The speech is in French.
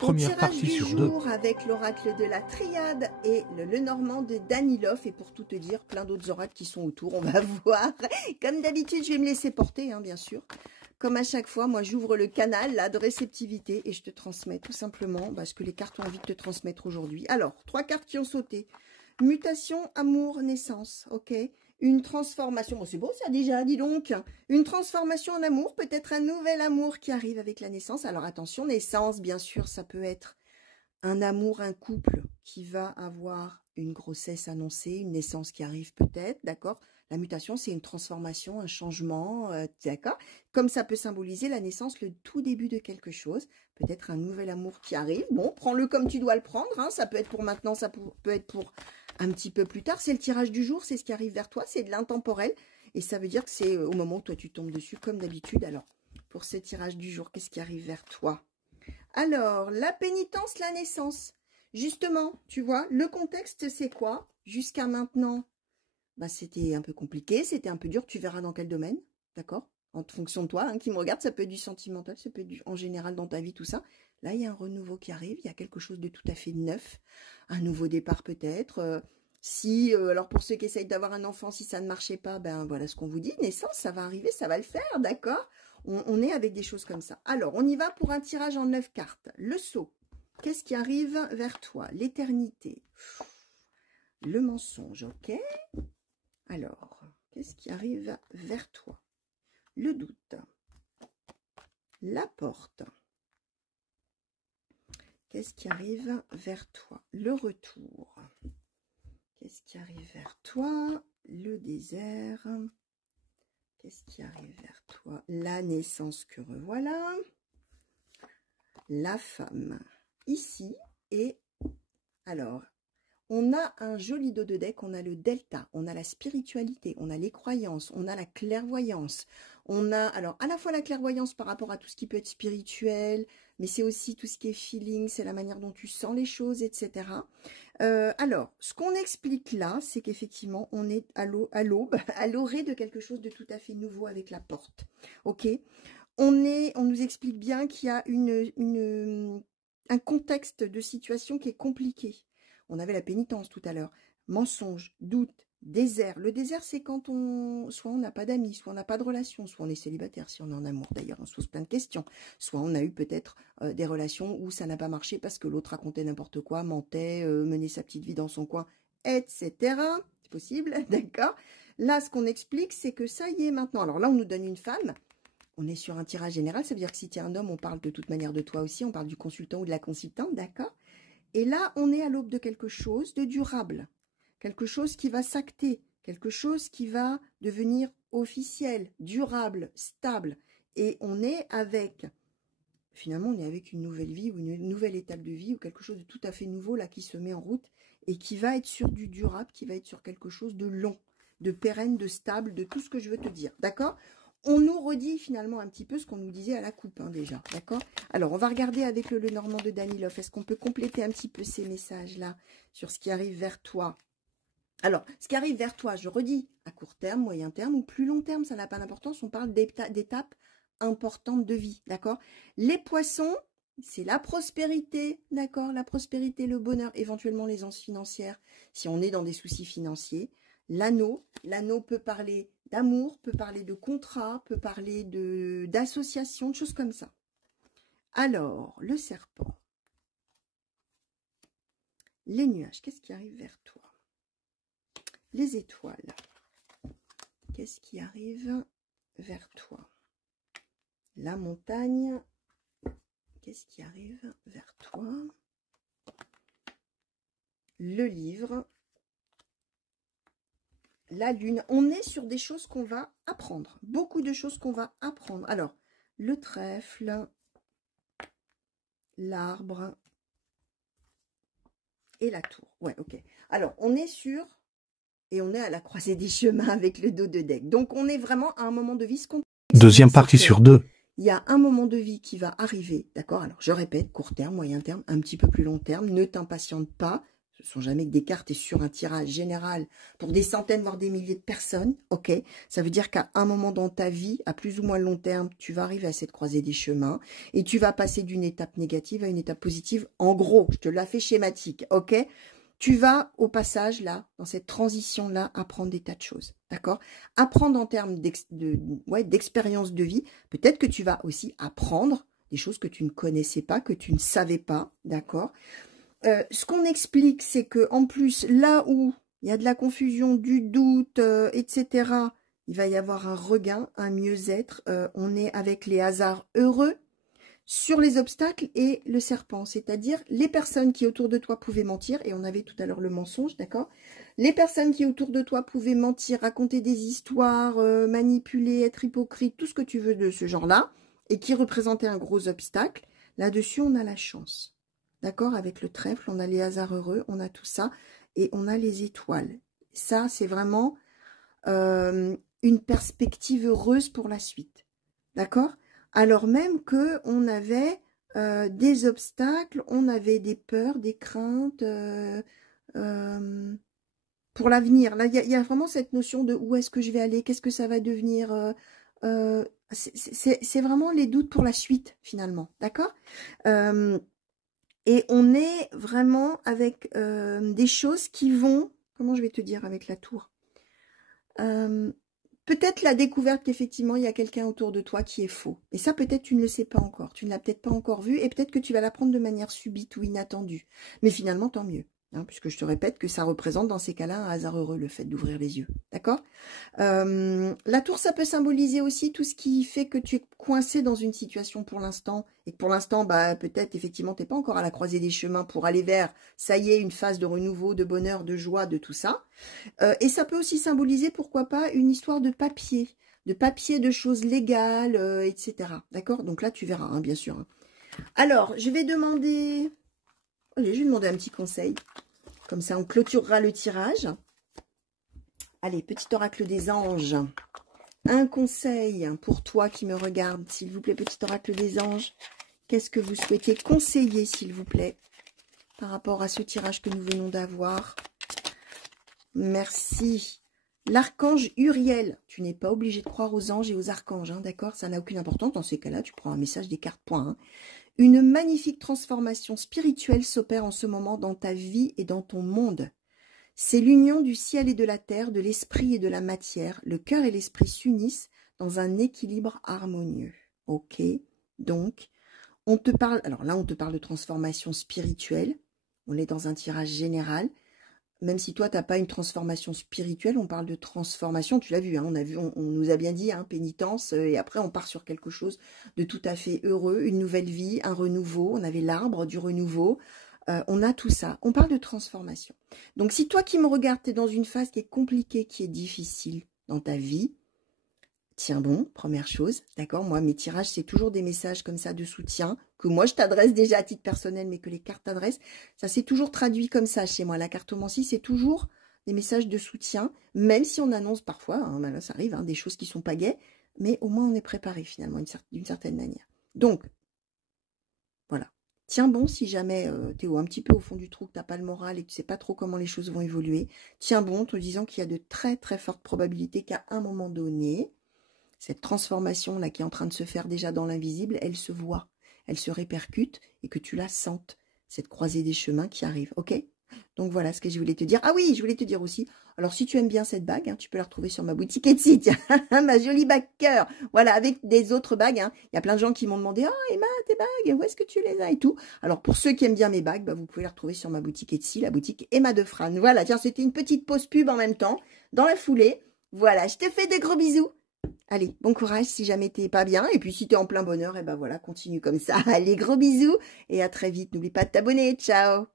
Première partie sur deux. Tirage du jour avec l'oracle de la Triade et le Lenormand de Danilov. Et pour tout te dire, plein d'autres oracles qui sont autour, on va voir. Comme d'habitude, je vais me laisser porter, hein, bien sûr. Comme à chaque fois, moi j'ouvre le canal là, de réceptivité et je te transmets tout simplement ce que les cartes ont envie de te transmettre aujourd'hui. Alors, 3 cartes qui ont sauté. Mutation, amour, naissance, ok. Une transformation, bon, c'est beau ça déjà, dis donc. Une transformation en amour, peut-être un nouvel amour qui arrive avec la naissance. Alors attention, naissance, bien sûr, ça peut être un amour, un couple qui va avoir une grossesse annoncée, une naissance qui arrive peut-être, d'accord. La mutation, c'est une transformation, un changement, d'accord. Comme ça peut symboliser la naissance, le tout début de quelque chose. Peut-être un nouvel amour qui arrive. Bon, prends-le comme tu dois le prendre, hein. Ça peut être pour maintenant, ça peut être pour un petit peu plus tard. C'est le tirage du jour, c'est ce qui arrive vers toi, c'est de l'intemporel. Et ça veut dire que c'est au moment où toi tu tombes dessus, comme d'habitude. Alors, pour ce tirage du jour, qu'est-ce qui arrive vers toi? Alors, la pénitence, la naissance. Justement, tu vois, le contexte, c'est quoi? Jusqu'à maintenant, c'était un peu compliqué, c'était un peu dur. Tu verras dans quel domaine, d'accord? En fonction de toi, hein, qui me regarde, ça peut être du sentimental, ça peut être en général dans ta vie, tout ça. Là, il y a un renouveau qui arrive, il y a quelque chose de tout à fait neuf. Un nouveau départ peut-être. Alors pour ceux qui essayent d'avoir un enfant, si ça ne marchait pas, voilà ce qu'on vous dit. Naissance, ça va arriver, ça va le faire, d'accord? On est avec des choses comme ça. Alors, on y va pour un tirage en 9 cartes. Le sceau. Qu'est-ce qui arrive vers toi? L'éternité. Le mensonge, ok? Alors, qu'est-ce qui arrive vers toi? Le doute. La porte. Qu'est-ce qui arrive vers toi? Le retour. Qu'est-ce qui arrive vers toi? Le désert. Qu'est-ce qui arrive vers toi? La naissance que revoilà. La femme. Ici. Et alors, on a un joli dos de deck. On a le delta. On a la spiritualité. On a les croyances. On a la clairvoyance. On a alors à la fois la clairvoyance par rapport à tout ce qui peut être spirituel, mais c'est aussi tout ce qui est feeling, c'est la manière dont tu sens les choses, etc. Alors, ce qu'on explique là, c'est qu'effectivement, on est à l'aube, à l'orée de quelque chose de tout à fait nouveau avec la porte. Ok, on nous explique bien qu'il y a un contexte de situation qui est compliqué. On avait la pénitence tout à l'heure. Mensonge, doute, désert. Le désert, c'est quand soit on n'a pas d'amis, soit on n'a pas de relation, soit on est célibataire si on est en amour. D'ailleurs, on se pose plein de questions. Soit on a eu peut-être des relations où ça n'a pas marché parce que l'autre racontait n'importe quoi, mentait, menait sa petite vie dans son coin, etc. C'est possible, d'accord? Là, ce qu'on explique, c'est que ça y est maintenant. Alors là, on nous donne une femme. On est sur un tirage général. Ça veut dire que si tu es un homme, on parle de toute manière de toi aussi. On parle du consultant ou de la consultante, d'accord? Et là, on est à l'aube de quelque chose de durable. Quelque chose qui va s'acter, quelque chose qui va devenir officiel, durable, stable. Et on est avec, finalement, on est avec une nouvelle vie ou une nouvelle étape de vie ou quelque chose de tout à fait nouveau là qui se met en route et qui va être sur du durable, qui va être sur quelque chose de long, de pérenne, de stable, de tout ce que je veux te dire. D'accord? On nous redit finalement un petit peu ce qu'on nous disait à la coupe, hein, déjà. D'accord? Alors, on va regarder avec le Lenormand de Danilov. Est-ce qu'on peut compléter un petit peu ces messages-là sur ce qui arrive vers toi? Alors, ce qui arrive vers toi, je redis, à court terme, moyen terme ou plus long terme, ça n'a pas d'importance. On parle d'étapes importantes de vie, d'accord? Les poissons, c'est la prospérité, d'accord? La prospérité, le bonheur, éventuellement l'aisance financière, si on est dans des soucis financiers. L'anneau peut parler d'amour, peut parler de contrat, peut parler d'association, de choses comme ça. Alors, le serpent. Les nuages, qu'est-ce qui arrive vers toi? Les étoiles. Qu'est-ce qui arrive vers toi? La montagne. Qu'est-ce qui arrive vers toi? Le livre. La lune. On est sur des choses qu'on va apprendre. Beaucoup de choses qu'on va apprendre. Alors, le trèfle. L'arbre. Et la tour. Ouais, ok. Alors, on est sur... Et on est à la croisée des chemins avec le dos de deck. Donc, on est vraiment à un moment de vie. Deuxième partie sur deux. Il y a un moment de vie qui va arriver, d'accord? Alors, je répète, court terme, moyen terme, un petit peu plus long terme. Ne t'impatiente pas. Ce sont jamais que des cartes et sur un tirage général pour des centaines, voire des milliers de personnes. Ok, ça veut dire qu'à un moment dans ta vie, à plus ou moins long terme, tu vas arriver à cette croisée des chemins et tu vas passer d'une étape négative à une étape positive. En gros, je te la fais schématique. Ok, tu vas au passage là, dans cette transition-là, apprendre des tas de choses. D'accord? Apprendre en termes d'expérience de vie. Peut-être que tu vas aussi apprendre des choses que tu ne connaissais pas, que tu ne savais pas. D'accord? Ce qu'on explique, c'est que en plus, là où il y a de la confusion, du doute, etc., il va y avoir un regain, un mieux-être. On est avec les hasards heureux sur les obstacles et le serpent, c'est-à-dire les personnes qui autour de toi pouvaient mentir, et on avait tout à l'heure le mensonge, d'accord? Les personnes qui autour de toi pouvaient mentir, raconter des histoires, manipuler, être hypocrite, tout ce que tu veux de ce genre-là, et qui représentaient un gros obstacle. Là-dessus, on a la chance. D'accord? Avec le trèfle, on a les hasards heureux, on a tout ça, et on a les étoiles. Ça, c'est vraiment une perspective heureuse pour la suite. D'accord? Alors même qu'on avait des obstacles, on avait des peurs, des craintes pour l'avenir. Là, il y a vraiment cette notion de où est-ce que je vais aller, qu'est-ce que ça va devenir. C'est vraiment les doutes pour la suite, finalement. D'accord? Et on est vraiment avec des choses qui vont... Comment je vais te dire avec la tour? Peut-être la découverte qu'effectivement, il y a quelqu'un autour de toi qui est faux. Et ça, peut-être, tu ne le sais pas encore. Tu ne l'as peut-être pas encore vu. Et peut-être que tu vas l'apprendre de manière subite ou inattendue. Mais finalement, tant mieux. Hein, puisque je te répète que ça représente dans ces cas-là un hasard heureux, le fait d'ouvrir les yeux. D'accord? La tour, ça peut symboliser aussi tout ce qui fait que tu es coincé dans une situation pour l'instant. Et que pour l'instant, bah, peut-être, effectivement, tu n'es pas encore à la croisée des chemins pour aller vers, ça y est, une phase de renouveau, de bonheur, de joie, de tout ça. Et ça peut aussi symboliser, pourquoi pas, une histoire de papier, de choses légales, etc. D'accord? Donc là, tu verras, hein, bien sûr. Alors, je vais demander... Allez, je vais demander un petit conseil. Comme ça, on clôturera le tirage. Allez, petit oracle des anges. Un conseil pour toi qui me regarde, s'il vous plaît, petit oracle des anges. Qu'est-ce que vous souhaitez conseiller, s'il vous plaît, par rapport à ce tirage que nous venons d'avoir? Merci. L'archange Uriel. Tu n'es pas obligé de croire aux anges et aux archanges, hein, d'accord? Ça n'a aucune importance. Dans ces cas-là, tu prends un message des cartes, point. Hein. Une magnifique transformation spirituelle s'opère en ce moment dans ta vie et dans ton monde. C'est l'union du ciel et de la terre, de l'esprit et de la matière. Le cœur et l'esprit s'unissent dans un équilibre harmonieux. Ok? Donc, on te parle... Alors là, on te parle de transformation spirituelle. On est dans un tirage général. Même si toi, tu n'as pas une transformation spirituelle, on parle de transformation. Tu l'as vu, hein, on nous a bien dit, hein, pénitence. Et après, on part sur quelque chose de tout à fait heureux. Une nouvelle vie, un renouveau. On avait l'arbre du renouveau. On a tout ça. On parle de transformation. Donc, si toi qui me regardes, tu es dans une phase qui est compliquée, qui est difficile dans ta vie, tiens bon, première chose, d'accord? Moi, mes tirages, c'est toujours des messages comme ça de soutien, que moi, je t'adresse déjà à titre personnel, mais que les cartes t'adressent. Ça s'est toujours traduit comme ça chez moi. La cartomancie, c'est toujours des messages de soutien, même si on annonce parfois, hein, là, ça arrive, hein, des choses qui sont pas gaies, mais au moins, on est préparé finalement, d'une certaine manière. Donc, voilà. Tiens bon, si jamais tu es un petit peu au fond du trou, que tu n'as pas le moral et que tu ne sais pas trop comment les choses vont évoluer, tiens bon, en te disant qu'il y a de très très fortes probabilités qu'à un moment donné, cette transformation-là qui est en train de se faire déjà dans l'invisible, elle se voit, elle se répercute et que tu la sentes, cette croisée des chemins qui arrive, ok? Donc voilà ce que je voulais te dire. Ah oui, je voulais te dire aussi, alors si tu aimes bien cette bague, hein, tu peux la retrouver sur ma boutique Etsy, tiens, ma jolie bague cœur, voilà, avec des autres bagues. Hein. Il y a plein de gens qui m'ont demandé, oh Emma, tes bagues, où est-ce que tu les as et tout. Alors pour ceux qui aiment bien mes bagues, bah, vous pouvez les retrouver sur ma boutique Etsy, la boutique Emma de Fran. Voilà, tiens, c'était une petite pause pub en même temps, dans la foulée. Voilà, je te fais des gros bisous. Allez, bon courage si jamais t'es pas bien. Et puis si t'es en plein bonheur, et ben voilà, continue comme ça. Allez, gros bisous et à très vite. N'oublie pas de t'abonner. Ciao!